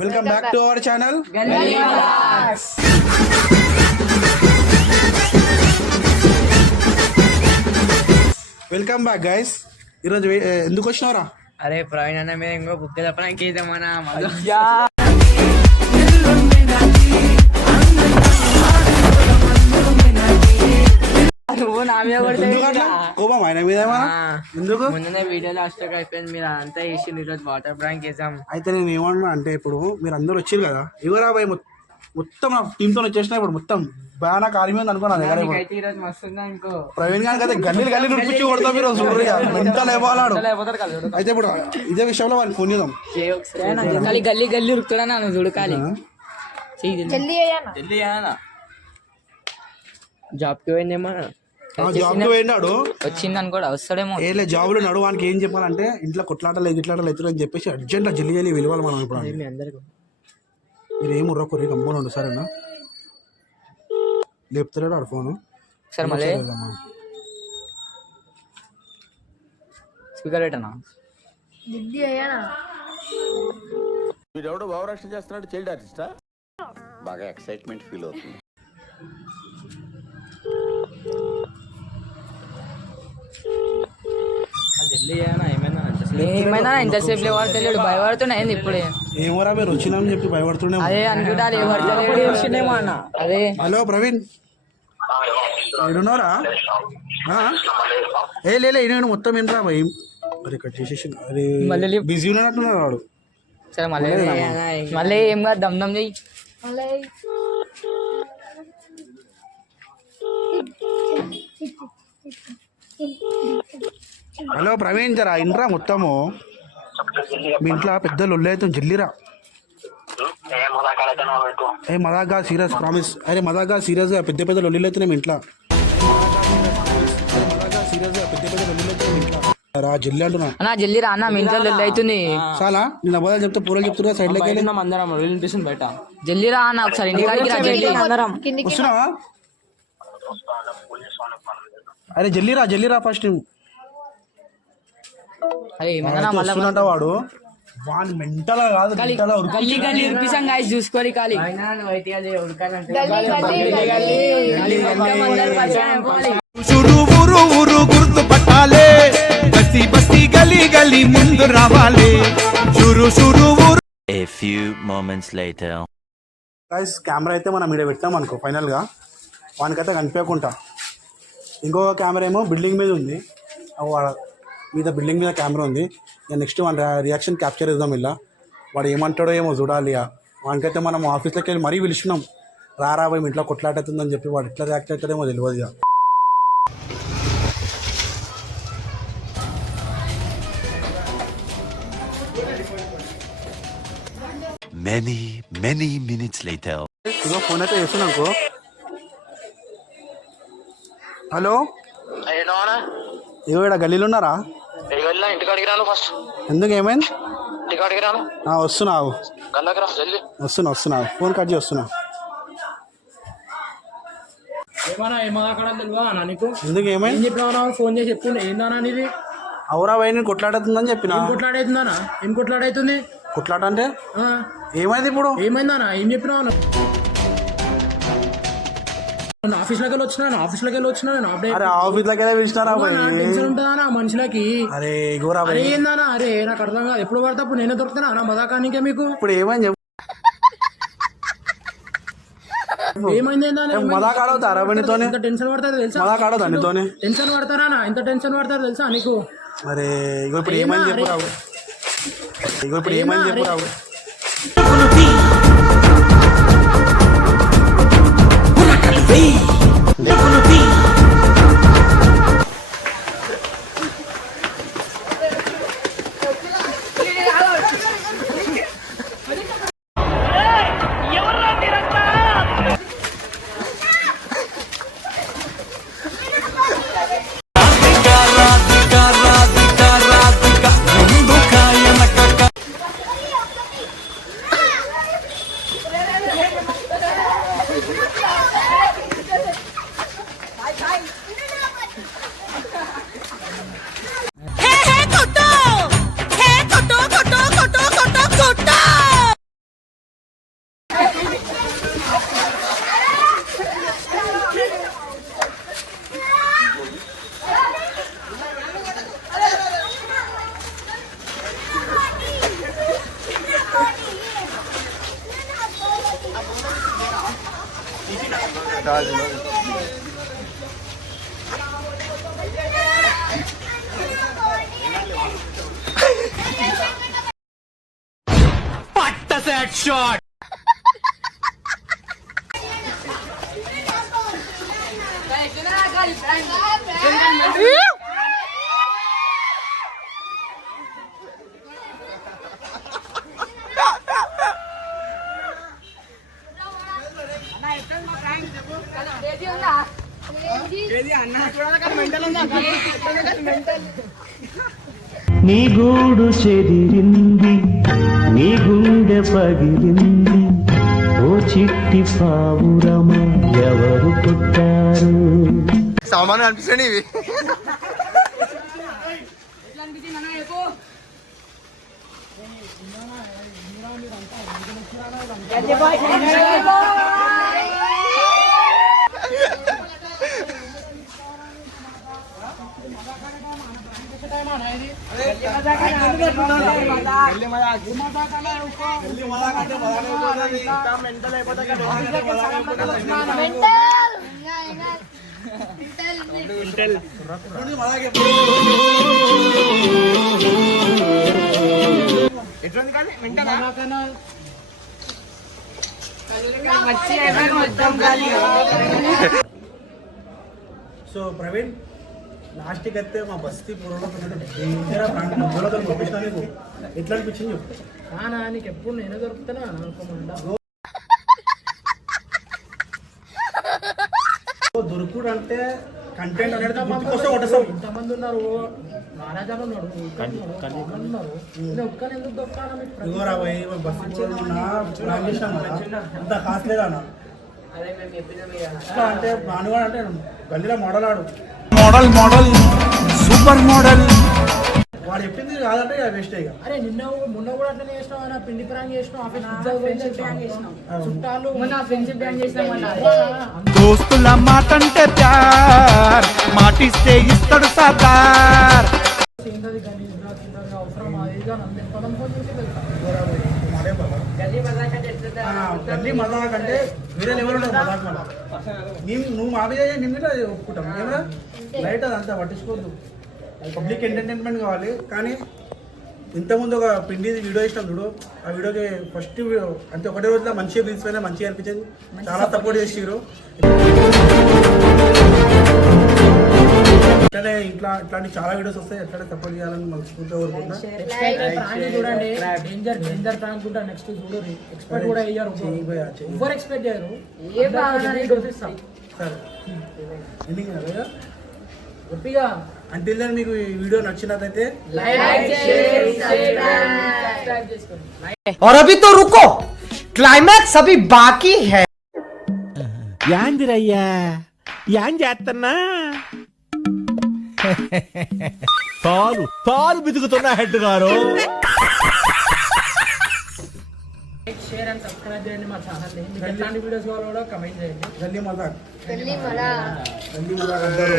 Welcome back to our channel. Welcome back guys. ఈరోజు ఎందుకు వచ్చినారా? అరే ప్రవీణ్ అన్న మీద ఇంకో బుక్ చెప్పడానికి ఇద్దామన్నా. నువ్వు నా మీద కోపం ఆయన మీద ఎందుకు? ముందునే వీడియో లాస్ట్ అయిపోయింది, మీరు అంతా వేసి ఈరోజు వాటర్ ప్రాంక్ వేసాం. అయితే నేను ఏమన్నా అంటే ఇప్పుడు మీరు అందరూ వచ్చారు కదా, ఎవరా భయ్ మొత్తం నా టీంతో వచ్చేసిన ఇప్పుడు మొత్తం బాగా కాలిపోయింది అనుకున్నాను. ఈరోజు మస్తు ఇంకో ప్రవీణ్ గారికి అయితే గల్లీ ఉడిపించి కొడతాం మీరు చూడరు ఎంత లేవాలాడు. అయితే ఇప్పుడు ఇదే విషయంలో వాళ్ళని ఫోన్ చేద్దాం. గల్లీ ఉరుకుతున్నా నన్ను చూడకాలి. జాబ్ కి పోయిందేమో, జాబ్ కి పోయినాడు, వచ్చిందని కూడా వస్తాడేమో. ఏలే జాబులు నడు వానికి ఏం చెప్పాలంటే ఇంట్లో కొట్లాటలు గిట్లాటలు అవుతారు అని చెప్పేసి అర్జెంట్ జల్లి విలువాలి మనం. ఇప్పుడు మీరు ఏం ఉర్రా కొర్రీ గమ్మున ఉండు సరేనా? లేపుతాడు ఆడు ఫోను. సరే మళ్ళీ స్పీకర్ పెట్టనా? వీడెవడో భావరక్షణ చేస్తున్నాడు, చైల్డ్ ఆర్టిస్టా? బాగా ఎక్సైట్మెంట్ ఫీల్ అవుతుంది. ఏమైనా ఎంతసేపు లేవాడు భయపడుతున్నా ఏంది ఇప్పుడే. ఏమోరా మీరు వచ్చినామని చెప్పి భయపడుతుండే. అదే అనుకుంటా అదే. హలో ప్రవీణ్ ఏడున్నారా? ఏ లే నేను మొత్తం ఏంట్రా భయ మరి కట్ చేసేసి అరే బిజీ ఉన్నట్టున్నారు వాడు. సరే మళ్ళీ ఏం కాదు, దమ్ దమ్ చెయ్యి. హలో ప్రవీణ్ జరా ఇంట్రా మొత్తము మీ ఇంట్లో పెద్ద లొల్లి అవుతుంది జల్లిరా. ఏ మదాగా సీరియస్ ప్రామిస్. అరే మదాగా సీరియస్ గా పెద్ద పెద్ద లొల్లిలు అవుతున్నాయి మీ ఇంట్లో. రా జల్లి అంటున్నా అన్న, జల్లి రా అన్న, మీ ఇంట్లో లొల్లి అవుతుంది. చాలా నేను అబద్ధాలు చెప్తే పూరలు చెప్తున్నా సైడ్ లోకి బయట. జల్లి రా అన్న, ఒకసారి ఇంటికాడికి రా. జల్లి వస్తున్నావా? అరే జల్లిరా ఫస్ట్. వస్తున్నట్ట వాడు వాడు మెంటల్ కాదు, చూసుకోవాలి ఖాళీ. గుర్తు పట్టాలే, బస్తీ బస్తీ గలీ గలీ ముందు రావాలి. A few moments later. Guys camera అయితే మనం ఇక్కడ పెట్టాం అనుకో ఫైనల్ గా, వానికైతే కనిపించకుండా. ఇంకో కెమెరా ఏమో బిల్డింగ్ మీద ఉంది, మీద బిల్డింగ్ మీద కెమెరా ఉంది. నేను నెక్స్ట్ వాడి రియాక్షన్ క్యాప్చర్ చేద్దాం. ఇలా వాడు ఏమంటాడో ఏమో చూడాలి. వానికైతే మనం ఆఫీస్లోకి వెళ్ళి మరీ పిలిచినాం, రారా పోయి ఇంట్లో కొట్లాట అవుతుందని చెప్పి. వాడు ఎట్లా రియాక్ట్ అవుతాడేమో తెలియదు. ఇక Many minutes later. ఇగో ఫోన్ అయితే చేస్తున్నానుకో. హలో ఇగో ఇక్కడ గల్లీలు ఉన్నారా? ఇంటికాడికి రాను ఫస్ట్. ఎందుకు ఏమైంది? ఇంటికాడికి రాను. వస్తున్నావు వస్తున్నా ఫోన్ కట్ చేసి వస్తున్నా. ఎందుకు ఏమైంది? ఫోన్ చేసి చెప్తుండే ఏందన్నా ఇది? అవురా భయ్ నేను కొట్లాడుతుందని చెప్పిన. కొట్లాడైతుందన్నా? ఏం కొట్లాడైతుంది? కొట్లాట అంటే ఏమైంది? ఇప్పుడు ఏమైందన్నా? ఏం చెప్పినావు? ఆఫీస్లోకి వెళ్ళి వచ్చినా అరే ఆఫీస్లోకి వెళ్ళి పిలిచినారా ఉంటుందా మనుషులకి? అరే గోరా ఏందన్నా? అరే నాకు అర్థం కాదు, ఎప్పుడు పడతా అప్పుడు నేనే దొరుకుతున్నా నా మదాకానికే. మీకు ఇప్పుడు ఏమైంది? ఏమైంది? మదాక ఆడవుతారా నీతోనే? టెన్షన్ పడతారు తెలుసా? మదాక ఆడవుతా నీతోనే? టెన్షన్ పడతారా? ఎంత టెన్షన్ పడతారు తెలుసా నీకు? అరే ఇగో ఇప్పుడు ఏమైంది చెప్పు రావు. నీ గూడు చెదిరింది, నీ గుండె పగిలింది, ఓ చిట్టి పావురమ ఎవరు పుట్టారు? సామాను అనిపిస్తాయి ఇవి. సో ప్రవీణ్ లాస్ట్కి అయితే మా బస్తీ పూర్వలో పంపించిన నీకు ఎట్లా అనిపించింది చెప్పు. నీకు ఎప్పుడు నేనే దొరుకుతానా అనుకోమంటా. దొరుకుడు అంటే కంటెంట్ అనేది గుర్తుకొస్తే కొట్టేస్తాం. ఇంతమంది ఉన్నారు, మహారాజాలు ఉన్నాడు, ఉన్నారు, ఒక్కరు ఎందుకు దొరకాలి? ఇదిగో రాబోయే బస్తీ పూర్వలో ఉన్న ప్లాన్ చేసినాం కదా, అంత కాస్ట్ లేదా అన్న. అదే మేము చెప్పినాం ఎట్లా అంటే నాన్నగాడు అంటే గల్లీలో మోడల్ ఆడు, మోడల్ మోడల్ సూపర్ మోడల్. వాడు చెప్పింది కాదంటే ఇక వేస్ట్ ఇక. అరే మొన్న కూడా అట్లనే చేసినావు, ఆయన పిండి ప్రాంగ్ చేసినావు, చుట్టాలు ఫ్రెండ్షిప్ బ్యాంక్ చేసినాం. దోస్తుల మాటంటే ప్యార్, మాటిస్తే ఇస్తాడు సర్దార్. అవసరం అది పదం గల్లీ మజాక్ అంటే వేరే లెవెల్ ఉంటుంది మజాక్ మళ్ళా. నువ్వు మా మీద నీ మీద ఒప్పుకుంటాం ఏమన్నా లైట్ అదంతా పట్టించుకోవద్దు. పబ్లిక్ ఎంటర్టైన్మెంట్ కావాలి. కానీ ఇంతకుముందు ఒక పిండి వీడియో ఇష్టం చూడు, ఆ వీడియోకి ఫస్ట్ అంటే ఒకటే రోజులో మంచిగా వ్యూస్ పైన మంచిగా అనిపించింది, చాలా సపోర్ట్ చేసిరు. ఇట్లానే ఇట్లాంటి చాలా వీడియోస్ వస్తాయి, ఎట్లా సపోర్ట్ చేయాలని మనస్ఫూర్తిగా కోరుకుంటున్నా. చూడండి డేంజర్ ప్రాంక్ ఉంటా, నెక్స్ట్ చూడండి ఎక్స్పెక్ట్ కూడా అయ్యారు, ఎవరు ఎక్స్పెక్ట్ చేయరు. సరే ఎండింగ్ కదా గట్టిగా అంటిల్ దెన్ మీకు ఈ వీడియో నచ్చినట్లయితే और अभी तो रुको, क्लाइमैक्स अभी बाकी है. యాందిరయ్యా యాం చేస్తున్నా తాలు బితుకుతున్నా హెడ్ గారు. షేర్ అండ్ సబ్స్క్రైబ్ చేయండి మా ఛానల్ ని. మీకు ఎట్లాంటి వీడియోస్ కావాలో కూడా కమెంట్ చేయండి. గల్లీ మజాక్ అందరూ